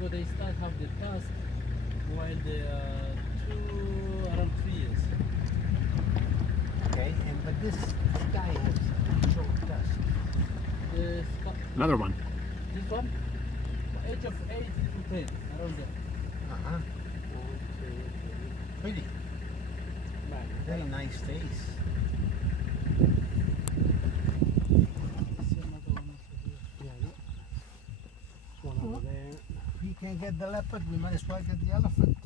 because they start have the tusk while they are around 3 years. Okay, and but this guy has short tusk. The Another one. this one, age of 8 to 10, around there. Uh-huh. Pretty. Very nice face. See another one also here. Yeah, look. One over there. If we can get the leopard, we might as well get the elephant.